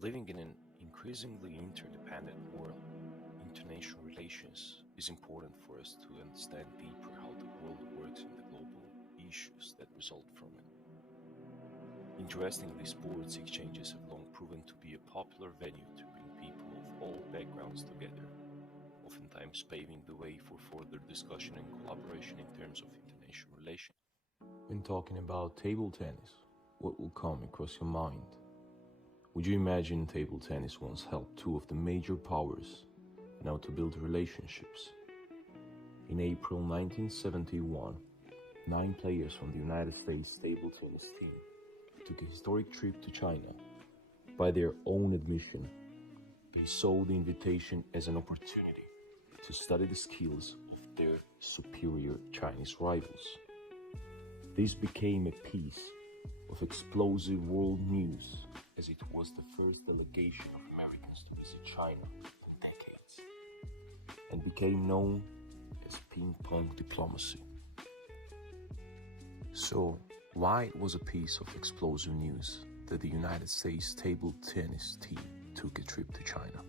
Living in an increasingly interdependent world, international relations is important for us to understand deeper how the world works and the global issues that result from it. Interestingly, sports exchanges have long proven to be a popular venue to bring people of all backgrounds together, oftentimes paving the way for further discussion and collaboration in terms of international relations. When talking about table tennis, what will come across your mind? Would you imagine table tennis once helped two of the major powers now to build relationships? In April 1971, 9 players from the United States table tennis team took a historic trip to China. By their own admission, they saw the invitation as an opportunity to study the skills of their superior Chinese rivals. This became a piece of explosive world news, as it was the first delegation of Americans to visit China in decades, and became known as Ping Pong Diplomacy. So, why was a piece of explosive news that the United States table tennis team took a trip to China?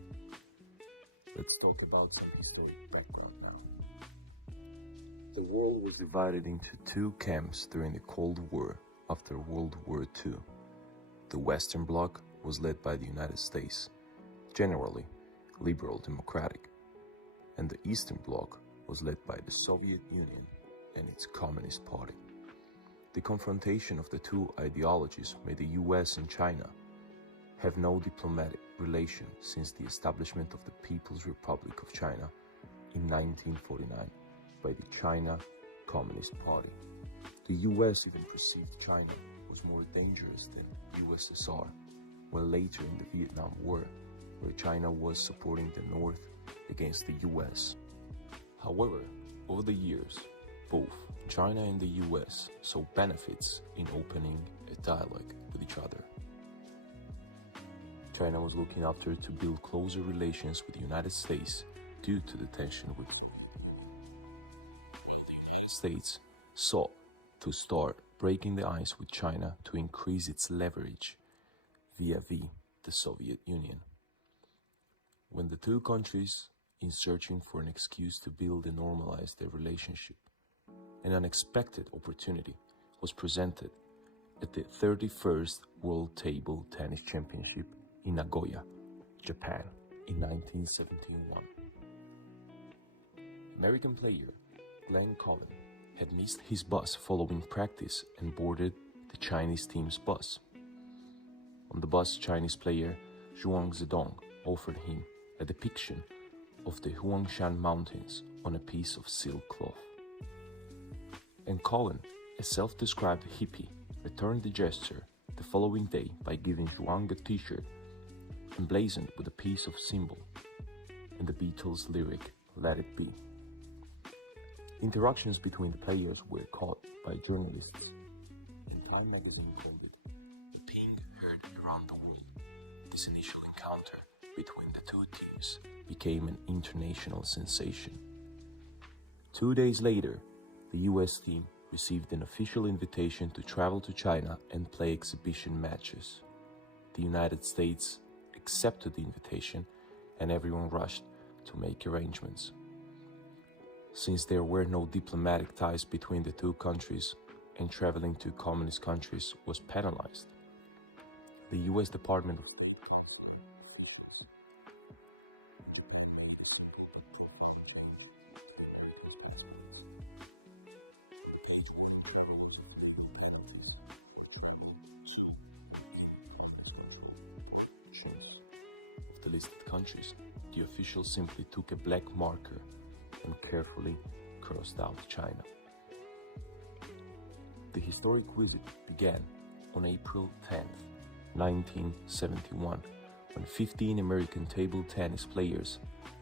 Let's talk about some historic background now. The world was divided into two camps during the Cold War after World War II. The Western Bloc was led by the United States, generally liberal democratic, and the Eastern Bloc was led by the Soviet Union and its Communist Party. The confrontation of the two ideologies made the US and China have no diplomatic relation since the establishment of the People's Republic of China in 1949 by the China Communist Party. The US even perceived China was more dangerous than USSR, while later in the Vietnam War, where China was supporting the North against the US. However, over the years, both China and the US saw benefits in opening a dialogue with each other. China was looking after to build closer relations with the United States due to the tension with the United States sought to start breaking the ice with China to increase its leverage vis-a-vis the Soviet Union. When the two countries, in searching for an excuse to build and normalize their relationship, an unexpected opportunity was presented at the 31st World Table Tennis Championship in Nagoya, Japan, in 1971. American player Glenn Collin had missed his bus following practice and boarded the Chinese team's bus. On the bus, Chinese player Zhuang Zedong offered him a depiction of the Huangshan Mountains on a piece of silk cloth. And Colin, a self-described hippie, returned the gesture the following day by giving Zhuang a t-shirt emblazoned with a piece of symbol and the Beatles' lyric, "Let It Be." Interactions between the players were caught by journalists, and Time magazine reported the ping heard around the world. This initial encounter between the two teams became an international sensation. 2 days later, the US team received an official invitation to travel to China and play exhibition matches. The United States accepted the invitation, and everyone rushed to make arrangements. Since there were no diplomatic ties between the two countries and traveling to communist countries was penalized, the US Department of the listed countries, the officials simply took a black marker and carefully crossed out China. The historic visit began on April 10th, 1971, when 15 American table tennis players,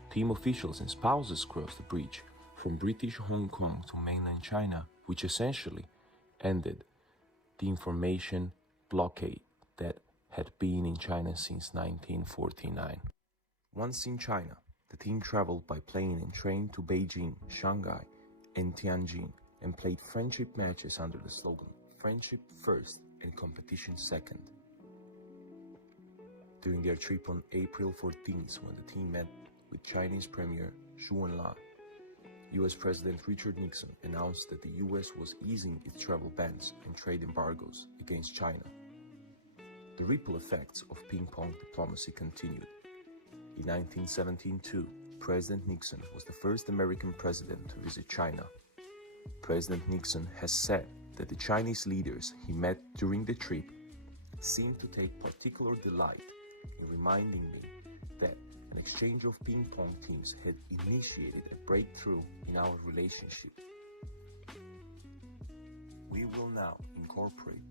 team officials and spouses crossed the bridge from British Hong Kong to mainland China, which essentially ended the information blockade that had been in China since 1949. Once in China, the team traveled by plane and train to Beijing, Shanghai, and Tianjin, and played friendship matches under the slogan "Friendship first and competition second." during their trip on April 14th when the team met with Chinese Premier Zhu Enlai. US President Richard Nixon announced that the US was easing its travel bans and trade embargoes against China. The ripple effects of ping-pong diplomacy continued. In 1917 too, President Nixon was the first American president to visit China. President Nixon has said that the Chinese leaders he met during the trip seemed to take particular delight in reminding me that an exchange of ping-pong teams had initiated a breakthrough in our relationship. We will now incorporate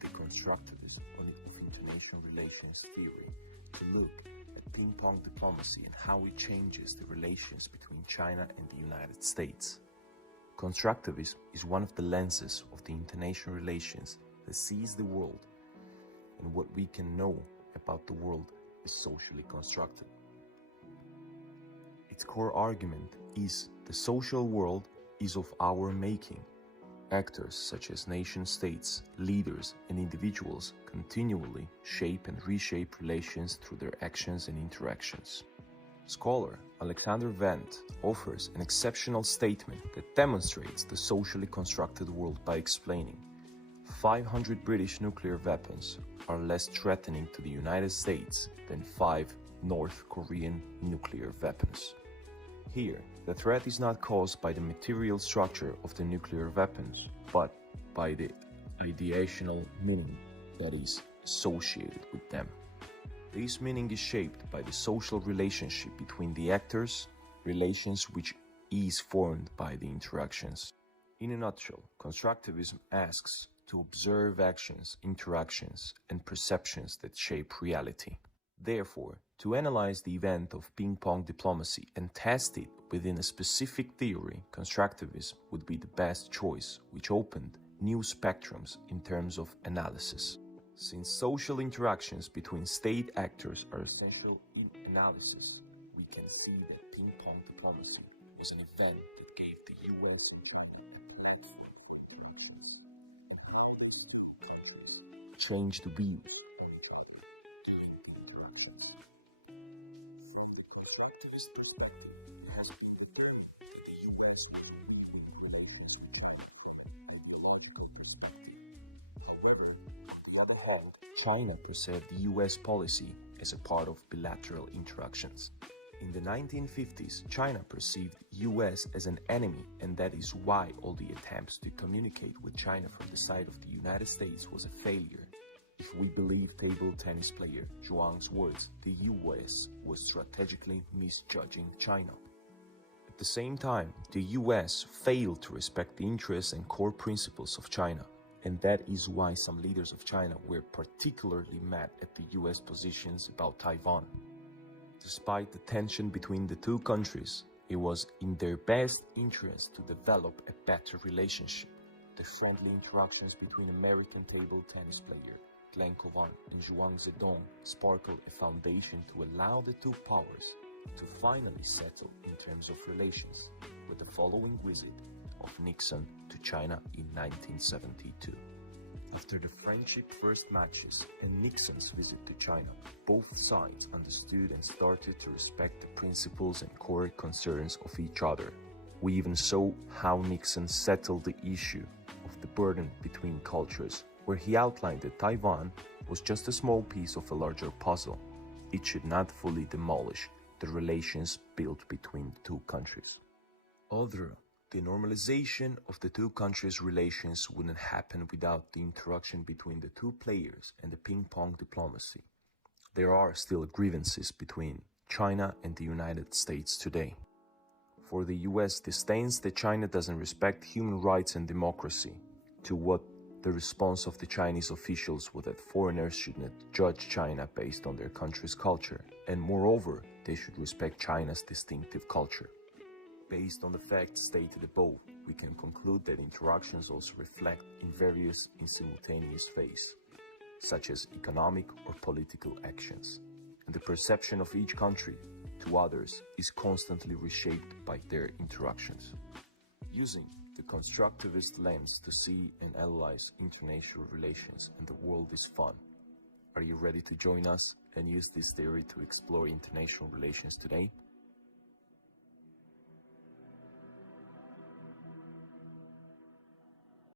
the constructivist of international relations theory to look at ping-pong diplomacy and how it changes the relations between China and the United States. Constructivism is one of the lenses of the international relations that sees the world, and what we can know about the world is socially constructed. Its core argument is the social world is of our making. Actors such as nation-states, leaders, and individuals continually shape and reshape relations through their actions and interactions. Scholar Alexander Wendt offers an exceptional statement that demonstrates the socially constructed world by explaining 500 British nuclear weapons are less threatening to the United States than 5 North Korean nuclear weapons. Here, the threat is not caused by the material structure of the nuclear weapons, but by the ideational meaning that is associated with them. This meaning is shaped by the social relationship between the actors, relations which is formed by the interactions. In a nutshell, constructivism asks to observe actions, interactions, and perceptions that shape reality. Therefore, to analyze the event of ping-pong diplomacy and test it within a specific theory, constructivism would be the best choice, which opened new spectrums in terms of analysis. Since social interactions between state actors are essential in analysis, we can see that ping-pong diplomacy was an event that gave the US changed the view. China perceived the US policy as a part of bilateral interactions. In the 1950s, China perceived US as an enemy, and that is why all the attempts to communicate with China from the side of the United States was a failure. If we believe table tennis player Zhuang's words, the US was strategically misjudging China. At the same time, the US failed to respect the interests and core principles of China. And that is why some leaders of China were particularly mad at the US positions about Taiwan. Despite the tension between the two countries, it was in their best interest to develop a better relationship. The friendly interactions between American table tennis player Glenn Cowan and Zhuang Zedong sparkled a foundation to allow the two powers to finally settle in terms of relations, with the following visit of Nixon to China in 1972. After the friendship first matches and Nixon's visit to China, both sides understood and started to respect the principles and core concerns of each other. We even saw how Nixon settled the issue of the burden between cultures, where he outlined that Taiwan was just a small piece of a larger puzzle. It should not fully demolish the relations built between the two countries. Although the normalization of the two countries' relations wouldn't happen without the interaction between the two players and the ping-pong diplomacy, there are still grievances between China and the United States today. For the US disdains that China doesn't respect human rights and democracy, to what the response of the Chinese officials was that foreigners should not judge China based on their country's culture, and moreover, they should respect China's distinctive culture. Based on the facts stated above, we can conclude that interactions also reflect in various and simultaneous phases, such as economic or political actions, and the perception of each country to others is constantly reshaped by their interactions. Using the constructivist lens to see and analyze international relations and the world is fun. Are you ready to join us and use this theory to explore international relations today?